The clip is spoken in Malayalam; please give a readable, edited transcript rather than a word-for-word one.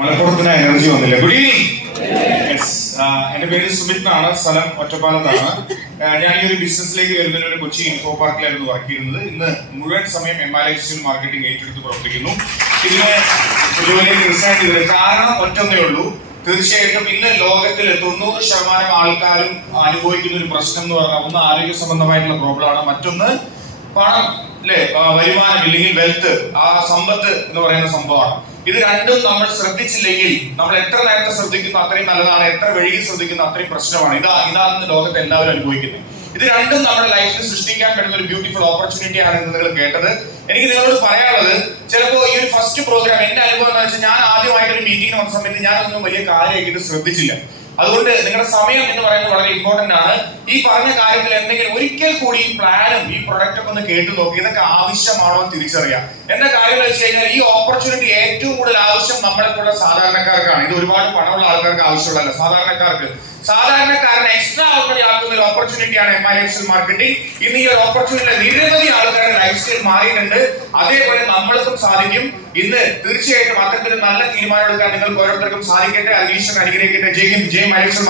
മലപ്പുറത്തിന് എനർജി വന്നില്ല. Good evening. എന്റെ പേര് സുമിത് എന്നാണ്, സ്ഥലം ഒറ്റപ്പാലത്താണ്. ഞാൻ ഈ ഒരു ബിസിനസ്സിലേക്ക് വരുന്നതിന് ഒരു കൊച്ചി ഇൻഫോ പാർക്കിലായിരുന്നു വർക്ക് ചെയ്യുന്നത്. ഇന്ന് മുഴുവൻ സമയം MRICL മാർക്കറ്റിംഗ് ഏറ്റെടുത്ത് പ്രവർത്തിക്കുന്നു. ഇതിന് ജോലിയിലേക്ക് റിസൈൻ ചെയ്തത് കാരണം ഒറ്റൊന്നേ ഉള്ളൂ. തീർച്ചയായിട്ടും ഇന്ന് ലോകത്തിൽ 90% ആൾക്കാരും അനുഭവിക്കുന്ന ഒരു പ്രശ്നം എന്ന് പറഞ്ഞാൽ ഒന്ന് ആരോഗ്യ സംബന്ധമായിട്ടുള്ള പ്രോബ്ലമാണ്, മറ്റൊന്ന് പണം, അല്ലെ, വരുമാനം ഇല്ലെങ്കിൽ വെൽത്ത്, ആ സമ്പത്ത് എന്ന് പറയുന്ന സംഭവമാണ്. ഇത് രണ്ടും നമ്മൾ ശ്രദ്ധിച്ചില്ലെങ്കിൽ, നമ്മൾ എത്ര നേരത്തെ ശ്രദ്ധിക്കുന്നു അത്രയും നല്ലതാണ്, എത്ര വൈകി ശ്രദ്ധിക്കുന്നു അത്രയും പ്രശ്നമാണ്. ഇതാണ് ലോകത്ത് എല്ലാവരും അനുഭവിക്കുന്നത്. ഇത് രണ്ടും നമ്മുടെ ലൈഫിൽ സൃഷ്ടിക്കാൻ പറ്റുന്ന ഒരു ബ്യൂട്ടിഫുൾ ഓപ്പർച്യൂണിറ്റി ആണ് എന്ന് നിങ്ങൾ കേട്ടത്. എനിക്ക് നിങ്ങളോട് പറയാനുള്ളത്, ചിലപ്പോൾ ഈ ഒരു ഫസ്റ്റ് പ്രോഗ്രാം എന്റെ അനുഭവം എന്ന് വെച്ചാൽ ഞാൻ ആദ്യമായിട്ട് ഒരു മീറ്റിംഗ് വന്ന സമയത്ത് ഞാനൊന്നും വലിയ കാര്യമായിട്ട് ശ്രദ്ധിച്ചില്ല. അതുകൊണ്ട് നിങ്ങളുടെ സമയം എന്ന് പറയുന്നത് വളരെ ഇമ്പോർട്ടന്റ് ആണ്. ഈ പറഞ്ഞ കാര്യത്തിൽ എന്തെങ്കിലും ഒരിക്കൽ കൂടി ഈ പ്ലാനും ഈ പ്രൊഡക്റ്റ് ഒക്കെ ഒന്ന് കേട്ടു നോക്കി, ഇതൊക്കെ ആവശ്യമാണോ എന്ന് തിരിച്ചറിയാം. എന്താ കാര്യം എന്ന് വെച്ച് കഴിഞ്ഞാൽ ഈ ഓപ്പർച്യൂണിറ്റി ഏറ്റവും കൂടുതൽ ആവശ്യം നമ്മളെപ്പോലുള്ള സാധാരണക്കാർക്കാണ്. ഇത് ഒരുപാട് പണമുള്ള ആൾക്കാർക്ക് ആവശ്യമുള്ളതല്ല, സാധാരണക്കാരനെ എക്സ്ട്രാ ഓർഡിനറി ആക്കുന്ന ഒരു ഓപ്പർച്യൂണിറ്റിയാണ് MRICL മാർക്കറ്റിംഗ്. ഇന്ന് ഈ ഒരു ഓപ്പർച്യൂണിറ്റി നിരവധി ആൾക്കാരുടെ ലൈഫ് സ്റ്റൈൽ മാറിയിട്ടുണ്ട്. അതേപോലെ നമ്മൾക്കും സാധിക്കും. ഇന്ന് തീർച്ചയായിട്ടും അത്തരത്തിൽ നല്ല തീരുമാനം എടുക്കാൻ നിങ്ങൾക്ക് ഓരോരുത്തർക്കും സാധിക്കട്ടെ. ഈശ്വരൻ അനുഗ്രഹിക്കട്ടെ. ജയ് ഹിന്ദ്, ജയ് MRICL.